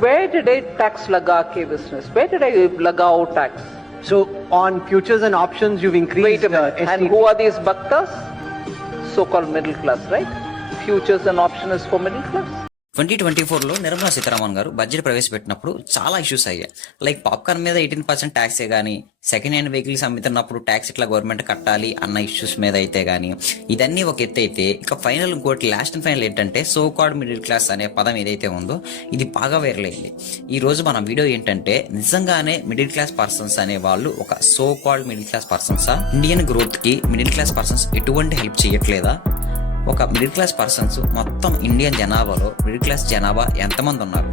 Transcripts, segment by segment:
where did I tax Lagake business? Where did I Lagao tax? So on futures and options, you've increased. Wait a minute. And who are these bhaktas? So-called middle class, right? Futures and option is for middle class. 2024లో Nirmala Sitharaman గారు budget ప్రవేశపెట్టినప్పుడు చాలా issues అయ్యాయి. Like popcorn మీద 18% ట్యాక్సే కానీ, second hand vehicles అమ్ముతున్నప్పుడు tax ఇట్లా government కట్టాలి అన్న issues మీద అయితే కానీ, ఇదన్నీ ఒక ఎత్తు అయితే, ఇక ఫైనల్ ఇంకోటి లాస్ట్ అండ్ ఫైనల్ ఏంటంటే సో కాల్డ్ మిడిల్ క్లాస్ అనే పదం ఏదైతే ఉందో ఇది బాగా వైరల్ అయింది. ఈ రోజు మన వీడియో ఏంటంటే, నిజంగానే మిడిల్ క్లాస్ పర్సన్స్ అనే వాళ్ళు ఒక సో కాల్డ్ మిడిల్ క్లాస్ పర్సన్సా? ఇండియన్ గ్రోత్ కి మిడిల్ క్లాస్ పర్సన్స్ ఎటువంటి హెల్ప్ చేయట్లేదా? ఒక మిడిల్ క్లాస్ పర్సన్స్ మొత్తం ఇండియన్ జనాభాలో మిడిల్ క్లాస్ జనాభా ఎంతమంది ఉన్నారు?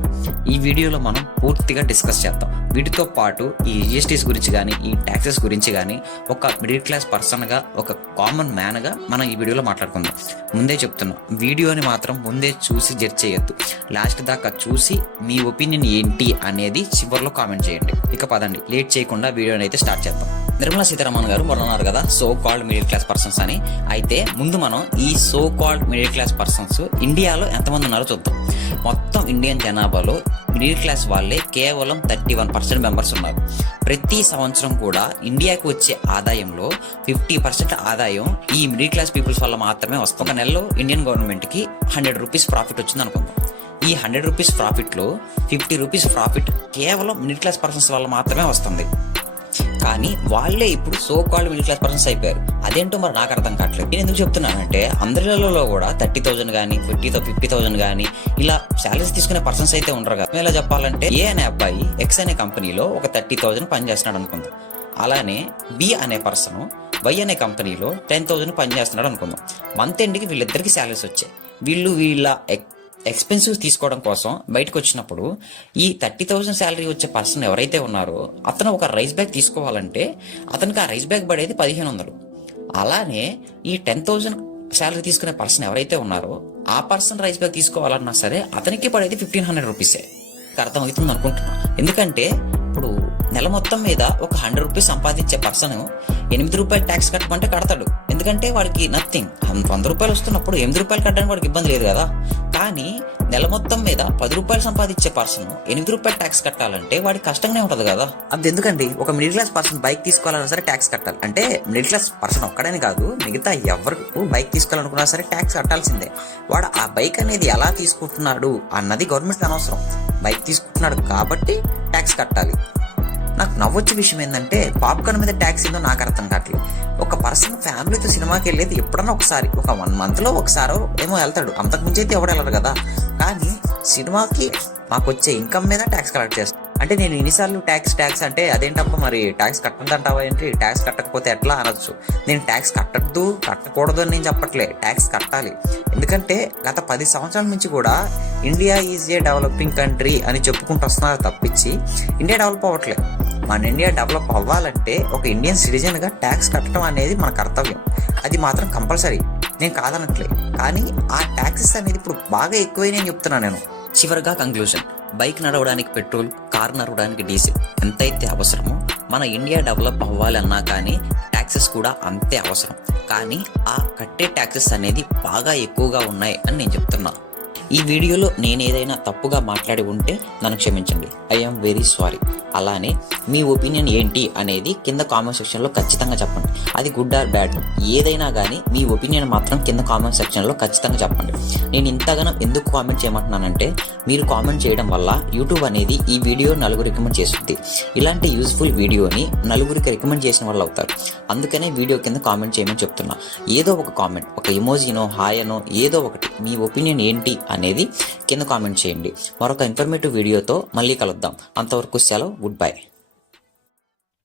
ఈ వీడియోలో మనం పూర్తిగా డిస్కస్ చేద్దాం. వీటితో పాటు ఈ జిఎస్టీస్ గురించి కానీ, ఈ ట్యాక్సెస్ గురించి కానీ ఒక మిడిల్ క్లాస్ పర్సన్గా, ఒక కామన్ మ్యాన్గా మనం ఈ వీడియోలో మాట్లాడుకుందాం. ముందే చెప్తున్నాం, వీడియోని మాత్రం ముందే చూసి జడ్జ్ చేయొద్దు. లాస్ట్ దాకా చూసి మీ ఒపీనియన్ ఏంటి అనేది చివరిలో కామెంట్ చేయండి. ఇక పదండి, లేట్ చేయకుండా వీడియోని అయితే స్టార్ట్ చేద్దాం. నిర్మలా సీతారామన్ గారు మొన్న అన్నారు కదా so called middle class persons అని. అయితే ముందు మనం ఈ so called middle class persons ఇండియాలో ఎంతమంది ఉన్నారో చూద్దాం. మొత్తం ఇండియన్ జనాభాలో మిడిల్ క్లాస్ వాళ్ళే కేవలం 31% మెంబర్స్ ఉన్నారు. ప్రతి సంవత్సరం కూడా ఇండియాకి వచ్చే ఆదాయంలో 50% ఆదాయం ఈ మిడిల్ క్లాస్ పీపుల్స్ వల్ల మాత్రమే వస్తుంది. ఒక నెలలో ఇండియన్ గవర్నమెంట్కి 100 రూపీస్ ప్రాఫిట్ వచ్చింది అనుకుందాం. ఈ 100 రూపీస్ ప్రాఫిట్లో 50 రూపీస్ ప్రాఫిట్ కేవలం మిడిల్ క్లాస్ పర్సన్స్ వల్ల మాత్రమే వస్తుంది. కానీ వాళ్ళే ఇప్పుడు so called middle class persons అయిపోయారు. అదేంటో మరి నాకు అర్థం కావట్లేదు. నేను ఎందుకు చెప్తున్నానంటే, అందరిలో కూడా 30,000 కానీ 50,000 కానీ ఇలా శాలరీస్ తీసుకునే పర్సన్స్ అయితే ఉండరు కదా. ఇలా చెప్పాలంటే ఏ అనే అబ్బాయి ఎక్స్ అనే కంపెనీలో ఒక 30,000 పని చేస్తున్నాడు అనుకుందాం. అలానే బి అనే పర్సన్ వై అనే కంపెనీలో 10,000 పని చేస్తున్నాడు అనుకుందాం. మంత్ ఎండ్కి వీళ్ళిద్దరికి శాలరీస్ వచ్చాయి. వీళ్ళ ఎక్స్పెన్సివ్ తీసుకోవడం కోసం బయటకు వచ్చినప్పుడు ఈ 30,000 శాలరీ వచ్చే పర్సన్ ఎవరైతే ఉన్నారో అతను ఒక రైస్ బ్యాగ్ తీసుకోవాలంటే అతనికి ఆ రైస్ బ్యాగ్ పడేది 1,500. అలానే ఈ 10,000 శాలరీ తీసుకునే పర్సన్ ఎవరైతే ఉన్నారో ఆ పర్సన్ రైస్ బ్యాగ్ తీసుకోవాలన్నా సరే అతనికి పడేది 1,500 రూపీసే. అర్థమవుతుంది అనుకుంటున్నా. ఎందుకంటే ఇప్పుడు నెల మొత్తం మీద ఒక 100 రూపీస్ సంపాదించే పర్సన్ 8 రూపాయలు ట్యాక్స్ కట్టమంటే కడతాడు. ఎందుకంటే వాడికి నథింగ్. 100 రూపాయలు వస్తున్నప్పుడు 8 రూపాయలు కట్టడానికి వాడికి ఇబ్బంది లేదు కదా. కానీ నెల మొత్తం మీద 10 రూపాయలు సంపాదించే పర్సన్ 8 రూపాయలు ట్యాక్స్ కట్టాలంటే వాడికి కష్టంగానే ఉంటది కదా. అది ఎందుకండి, ఒక మిడిల్ క్లాస్ పర్సన్ బైక్ తీసుకోవాలన్నా సరే ట్యాక్స్ కట్టాలి. అంటే మిడిల్ క్లాస్ పర్సన్ ఒక్కడని కాదు, మిగతా ఎవరికి బైక్ తీసుకోవాలనుకున్నా సరే ట్యాక్స్ కట్టాల్సిందే. వాడు ఆ బైక్ అనేది ఎలా తీసుకుంటున్నాడు అన్నది గవర్నమెంట్ అనవసరం. బైక్ తీసుకుంటున్నాడు కాబట్టి ట్యాక్స్ కట్టాలి. నాకు నవ్వొచ్చే విషయం ఏంటంటే, పాప్కార్న్ మీద ట్యాక్స్ ఏందో నాకు అర్థం కావట్లేదు. ఒక పర్సన్ ఫ్యామిలీతో సినిమాకి వెళ్ళేది ఎప్పుడన్నా ఒకసారి, ఒక 1 monthలో ఒకసారి ఏమో వెళ్తాడు. అంతకుమించి అయితే ఎవడు వెళ్ళరు కదా. కానీ సినిమాకి మాకు వచ్చే ఇన్కమ్ మీద ట్యాక్స్ కలెక్ట్ చేస్తాం. అంటే నేను ఎన్నిసార్లు ట్యాక్స్ అంటే అదేంటప్ప మరి ట్యాక్స్ కట్టద్దంటావా ఏంటి? ట్యాక్స్ కట్టకపోతే ఎట్లా అనొచ్చు. నేను ట్యాక్స్ కట్టకూడదు అని నేను చెప్పట్లే, ట్యాక్స్ కట్టాలి. ఎందుకంటే గత 10 సంవత్సరాల నుంచి కూడా India is a developing country అని చెప్పుకుంటూ వస్తున్నారు తప్పించి ఇండియా డెవలప్ అవ్వట్లేదు. మన ఇండియా డెవలప్ అవ్వాలంటే ఒక ఇండియన్ సిటిజన్గా ట్యాక్స్ కట్టడం అనేది మన కర్తవ్యం. అది మాత్రం కంపల్సరీ, నేను కాదనట్లే. కానీ ఆ ట్యాక్సెస్ అనేది ఇప్పుడు బాగా ఎక్కువై నేను చెప్తున్నాను నేను. చివరిగా కంక్లూజన్, బైక్ నడవడానికి పెట్రోల్, కార్ నడవడానికి డీజిల్ ఎంతైతే అవసరమో మన ఇండియా డెవలప్ అవ్వాలన్నా కానీ ట్యాక్సెస్ కూడా అంతే అవసరం. కానీ ఆ కట్టే ట్యాక్సెస్ అనేది బాగా ఎక్కువగా ఉన్నాయి అని నేను చెప్తున్నా. ఈ వీడియోలో నేను ఏదైనా తప్పుగా మాట్లాడి ఉంటే నన్ను క్షమించండి. I am very sorry. అలానే మీ ఒపీనియన్ ఏంటి అనేది కింద కామెంట్ సెక్షన్లో ఖచ్చితంగా చెప్పండి. అది గుడ్ ఆర్ బ్యాడ్ ఏదైనా కానీ మీ ఒపీనియన్ మాత్రం కింద కామెంట్ సెక్షన్లో ఖచ్చితంగా చెప్పండి. నేను ఇంతగానో ఎందుకు కామెంట్ చేయమంటున్నానంటే, మీరు కామెంట్ చేయడం వల్ల యూట్యూబ్ అనేది ఈ వీడియో నలుగురు రికమెండ్ చేస్తుంది. ఇలాంటి యూస్ఫుల్ వీడియోని నలుగురికి రికమెండ్ చేసిన వాళ్ళు అవుతారు. అందుకనే వీడియో కింద కామెంట్ చేయమని చెప్తున్నా. ఏదో ఒక కామెంట్, ఒక ఎమోజీనో హాయ్ అనో ఏదో ఒకటి మీ ఒపీనియన్ ఏంటి అనేది కింద కామెంట్ చేయండి. మరొక ఇన్ఫర్మేటివ్ వీడియోతో మళ్ళీ కలుద్దాం. అంతవరకు సెలవు. Good bye.